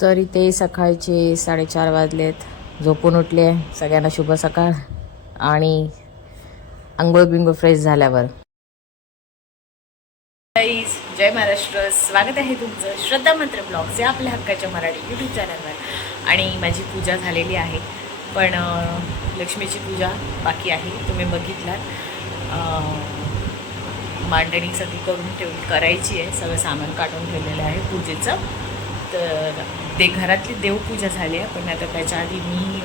तर इथे सकाळचे 4:30 वाजलेत. झोपून उठले. सगळ्यांना शुभ सकाळ. आणि आंघोळ बिंघोळ फ्रेश झाल्यावर जय महाराष्ट्र. स्वागत आहे तुमचं श्रद्धा मंत्र ब्लॉग्स या आपल्या हक्काच्या मराठी यूट्यूब चॅनलवर. आणि माझी पूजा झालेली आहे, पण लक्ष्मीची पूजा बाकी आहे. तुम्ही बघितलात. मांडणी सगळी करून करायची आहे. सगळं सामान काढून ठेवलेलं आहे पूजेचं. तर ते घरातली देवपूजा झाली आहे, पण आता त्याच्या आधी मी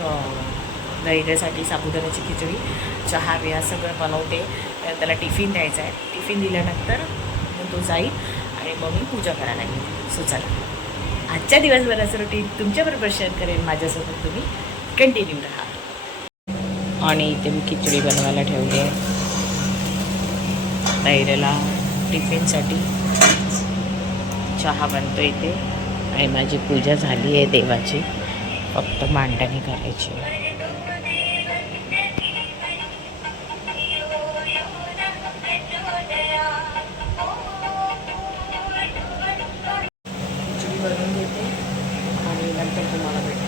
नैवेद्यासाठी साबुदाण्याची खिचडी, चहा बिया सगळं बनवते. त्याला टिफिन द्यायचा आहे. टिफिन दिल्यानंतर मग तो जाईल आणि मग मी पूजा करायला लागेल. सो चला, आजच्या दिवसभराचं रुटीन तुमच्याबरोबर शेअर करेन. माझ्यासोबत तुम्ही कंटिन्यू राहा. आणि इथे मी खिचडी बनवायला ठेवली आहे नैवेद्याला टिफिनसाठी. चहा बनतो इथे आणि माझी पूजा झाली आहे देवाची. फक्त मांडणी करायची. खिचडी बनवून घेते आणि नंतर तुम्हाला भेटते.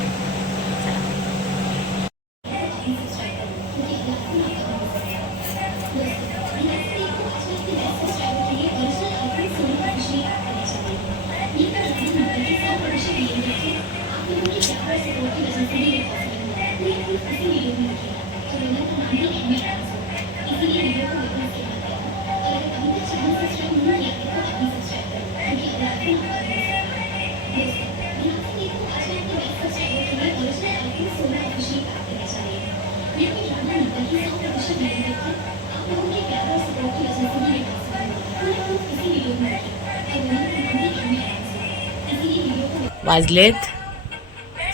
वाजलेत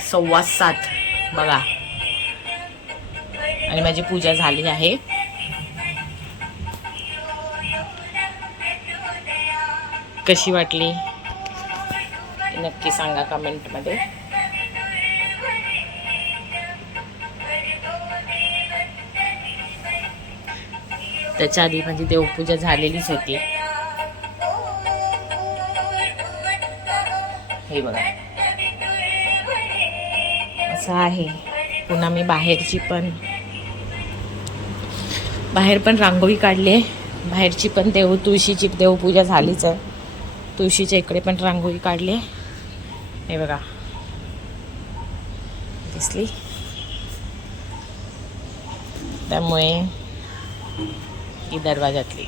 7:15 बघा, आणि माझी पूजा झाली आहे. कशी वाटली नक्की सांगा कमेंटमध्ये. त्याच्या आधी माझी देवपूजा झालेलीच होती. हे बघा असं आहे. पुन्हा मी बाहेर पण रांगोळी काढली आहे. बाहेरची पण तुळशीची देवपूजा झालीच आहे. तुळशीच्या इकडे पण रांगोळी काढली आहे. हे बघा दिसली. त्यामुळे ही दरवाजातली.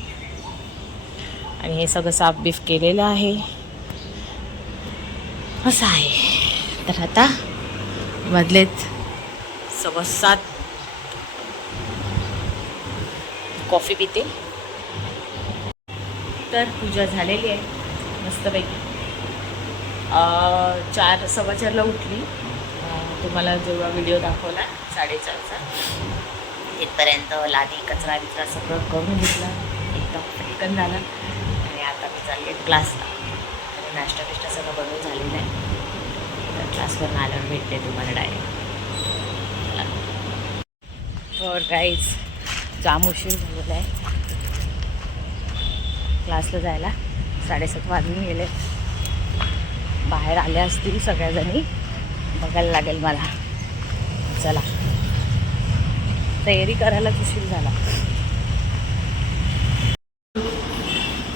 आणि हे सगळं साफबीफ केलेलं आहे. असं आहे. तर आता वाजलेत 7:15. कॉफी पिते. तर पूजा झालेली आहे मस्तपैकी. 4:15 उठली. तुम्हाला जेव्हा व्हिडिओ दाखवला 4:30चा, तिथपर्यंत लादी कचरा बिचरा सगळं करून घेतला. एकदम पटकन झालं. आणि आता मी चालले क्लासला. आणि नाश्ता बिष्टा सगळं बनवून झालेलं आहे. तर क्लासवरून आल्यावर भेटते तुम्हाला डायरेक्ट. तर गाईज जाम उशीर झालेला आहे क्लासला जायला. 7:30 वाजून गेले. बाहेर आल्या असतील सगळ्याजणी, बघायला लागेल मला. चला, तयारी करायलाच उशीर झाला.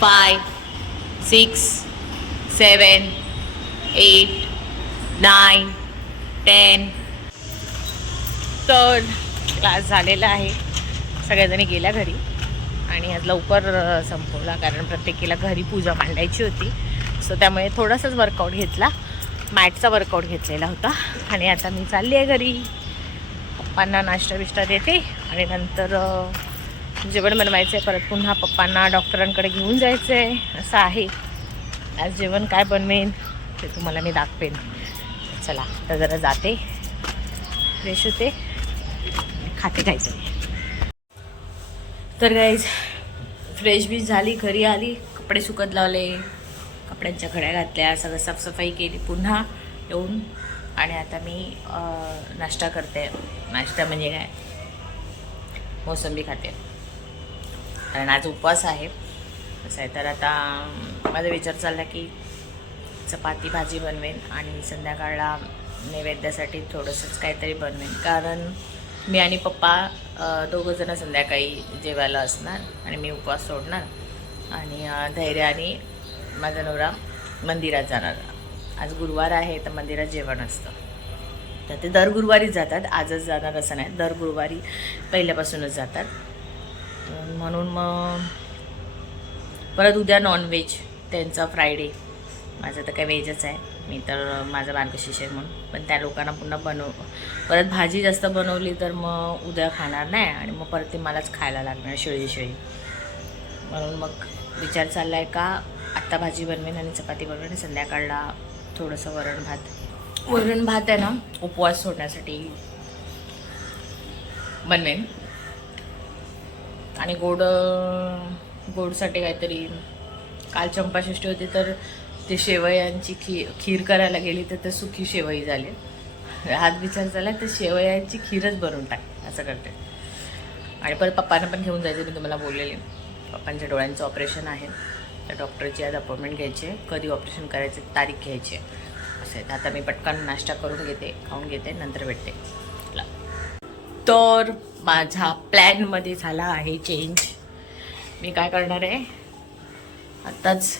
5, 6, 7, 8, 9, 10. तर क्लास झालेला आहे. सगळ्याजणी गेल्या घरी. आणि आज लवकर संपवला, कारण प्रत्येकीला घरी पूजा मांडायची होती. सो त्यामुळे थोडासाच वर्कआउट घेतला. मॅटचा वर्कआउट घेतलेला होता. आणि आता मी चालली आहे घरी. पप्पांना नाश्ता बिष्टा देते आणि नंतर जेवण बनवायचं आहे. परत पुन्हा पप्पांना डॉक्टरांकडे घेऊन जायचं आहे. असं आहे. आज जेवण काय बनवेन ते तुम्हाला मी दाखवेन. चला, तर जरा जाते, फ्रेश होते, खाते काहीतरी. तर गाईज फ्रेश बीश झाली, घरी आली, कपडे सुकत लावले, कपड्यांच्या घड्या घातल्या, सगळं साफसफाई केली पुन्हा येऊन. आणि आता मी नाश्ता करते. नाश्ता म्हणजे काय, मोसंबी खाते, कारण आज उपवास आहे. असं आहे. तर आता माझा विचार चालला की चपाती भाजी बनवेन आणि संध्याकाळला नैवेद्यासाठी थोडंसंच काहीतरी बनवेन, कारण मी आणि पप्पा दोघंजणं संध्याकाळी जेवायला असणार आणि मी उपवास सोडणार आणि धैर्य आणि माझा नवरा मंदिरात जाणार. आज गुरुवार आहे तर मंदिरात जेवण असतं, तर ते दर गुरुवारीच जातात. आजच जाणार असं नाही, दर गुरुवारी पहिल्यापासूनच जातात. म्हणून मग परत उद्या नॉनव्हेज, त्यांचा फ्रायडे. माझं तर काय व्हेजच आहे. मी तर माझा मार्गशीर्ष आहे म्हणून, पण त्या लोकांना पुन्हा परत भाजी जास्त बनवली तर मग उद्या खाणार नाही आणि मग परत ते मलाच खायला लागणार शिळी. म्हणून मग विचार चालला आहे का आत्ता भाजी बनवेन आणि चपाती बनवेन आणि संध्याकाळला थोडंसं वरण भात आहे ना, उपवास सोडण्यासाठी बनवेन. आणि गोडसाठी काहीतरी, काल चंपाषष्ठी होती तर ते शेवयांची खीर करायला गेली तर ते सुकी शेवई झाली. हाच विचार झाला तर शेवयांची खीरच बनवून टाक असं करते. आणि परत पप्पांना पण घेऊन जायचं, मी तुम्हाला बोललेले. पप्पांच्या डोळ्यांचं ऑपरेशन आहे, तर डॉक्टरची आज अपॉइंटमेंट घ्यायची आहे. कधी ऑपरेशन करायचे तारीख घ्यायची आहे असं आहे. आता मी पटकन नाश्ता करून घेते, खाऊन घेते, नंतर भेटते. तर माझ्या प्लॅनमध्ये झाला आहे चेंज. मी काय करणार आहे, आत्ताच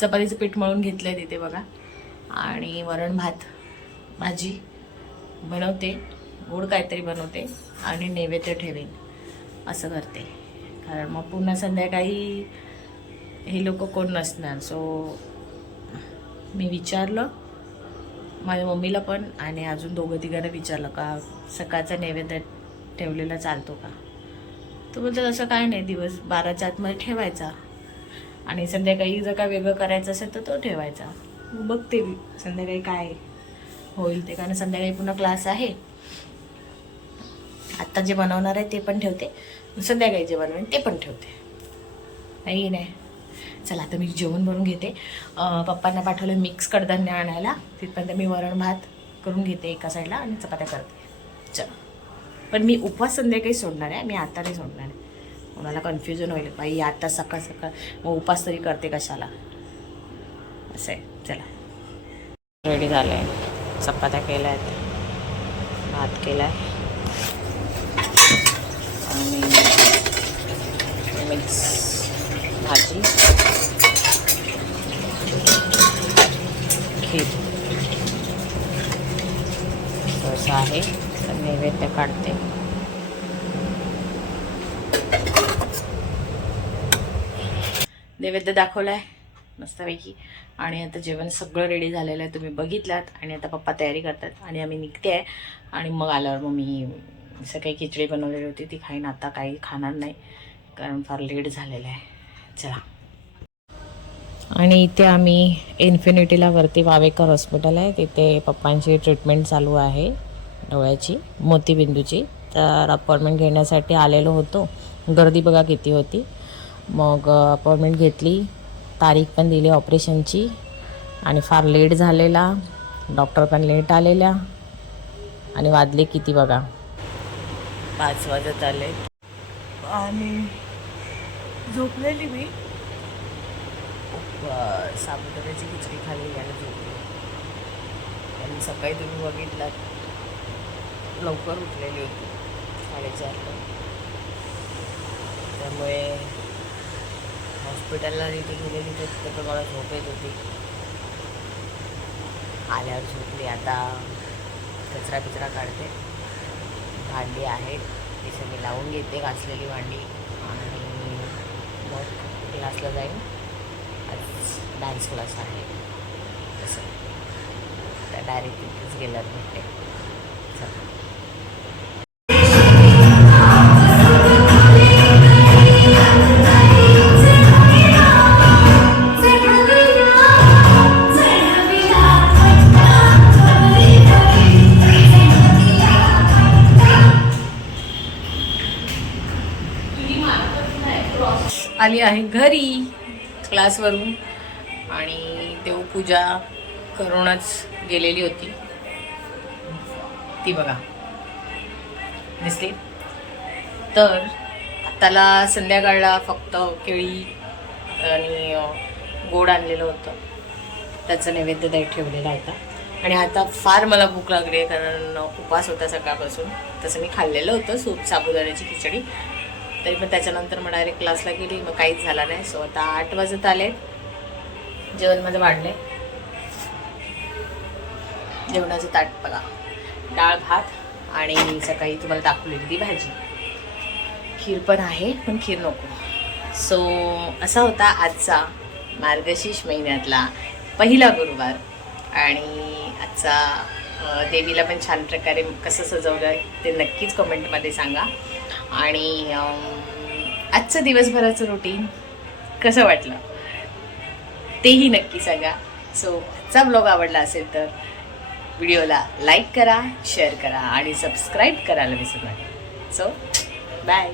चपातीचं पीठ मळून घेतलं आहे तिथे बघा, आणि वरण भात भाजी बनवते, गोड काहीतरी बनवते आणि नैवेद्य ठेवेन असं करते. कारण मग पुन्हा संध्याकाळी हे लोक कोण नसणार. सो मी विचारलं माझ्या मम्मीला पण आणि अजून दोघं तिघांना विचारलं का सकाळचा नैवेद्य ठेवलेला चालतो का. तो बोलतो असं काय नाही, दिवस 12च्या आतमध्ये ठेवायचा आणि संध्याकाळी जर काय वेगळं करायचं असेल तर तो ठेवायचा. बघते संध्याकाळी काय होईल ते, कारण संध्याकाळी पुन्हा क्लास आहे. आत्ता जे बनवणार आहे ते पण ठेवते, संध्याकाळी जे बनवेन ते पण ठेवते. नाही. चला आता मी जेवण बनवून घेते. पप्पांना पाठवलं मिक्स कडधान्य आणायला, तिथपर्यंत मी वरण भात करून घेते एका साईडला आणि चपात्या करते. चला, पण मी उपवास संध्याकाळी सोडणार आहे, मी आता नाही सोडणार आहे. कोणाला कन्फ्युजन होईल, बाई आता सकाळ मग उपास तरी करते कशाला, असं आहे. चला रेडी झालं आहे, चपात्या केल्या आहेत, भात केला आहे आणि मिक्स भाजी, खीर असं आहे. तर नैवेद्य काढते. नैवेद्य दाखवला आहे मस्तपैकी आणि आता जेवण सगळं रेडी झालेलं आहे, तुम्ही बघितलात. आणि आता पप्पा तयारी करतात आणि आम्ही निघते आहे. आणि मग आल्यावर मग मी सकाळी खिचडी बनवलेली होती ती खाईन, आता काही खाणार नाही कारण फार लेट झालेलं आहे. चला. आणि इथे आम्ही इन्फिनिटीला वरती वावेकर हॉस्पिटल आहे, तिथे पप्पांची ट्रीटमेंट चालू आहे डोळ्याची, मोतीबिंदूची. तर अपॉइंटमेंट घेण्यासाठी आलेलो होतो. गर्दी बघा किती होती. मग अपॉइंटमेंट घेतली, तारीख पण दिली ऑपरेशनची आणि फार लेट झालेला, डॉक्टर पण लेट आलेल्या आणि वाजले किती बघा 5 वाजत आले आणि झोपलेली मी. साबुदाण्याची खिचडी खाल्ली आणि झोपली. आणि सकाळी तुम्ही बघितलात लवकर उठलेली होती 4:30ला, त्यामुळे हॉस्पिटलला तिथे गेलेली तर मला झोप येत होती. आल्यावर झोपली. आता कचरा काढते, भांडी आहेत ती सगळी लावून घेते, घासलेली भांडी, आणि मग क्लासला जाईन. आज डान्स क्लास आहे तसं, त्या डायरेक्ट तिथेच गेल्यावर भेटते. चला. आली आहे घरी क्लासवरून आणि देवपूजा करूनच गेलेली होती. ती बघा दिसली. तर आत्ताला संध्याकाळला फक्त केळी आणि गोड आणलेलं होतं त्याचा नैवेद्य द्यायला ठेवलेला होता. आणि आता फार मला भूक लागली आहे, कारण उपवास होता सकाळपासून. तसं मी खाल्लेलं होतं साबुदाण्याची खिचडी, तरी पण त्याच्यानंतर मग डायरेक्ट क्लासला गेली, मग काहीच झाला नाही. सो आता 8 वाजत आले. जेवण माझं वाढले. जेवणाचं ताट बघा, डाळ भात आणि सकाळी तुम्हाला दाखवलेली ती भाजी. खीर पण आहे, पण खीर नको. सो असा होता आजचा मार्गशीर्ष महिन्यातला पहिला गुरुवार. आणि आजचा देवीला पण छान प्रकारे कसं सजवलं ते नक्कीच कमेंटमध्ये सांगा. आणि आजचं दिवसभराचं रुटीन कसं वाटलं तेही नक्की सांगा. सो आजचा ब्लॉग आवडला असेल तर व्हिडिओला लाईक करा, शेअर करा आणि सबस्क्राईब करायला विसरू नका. So bye.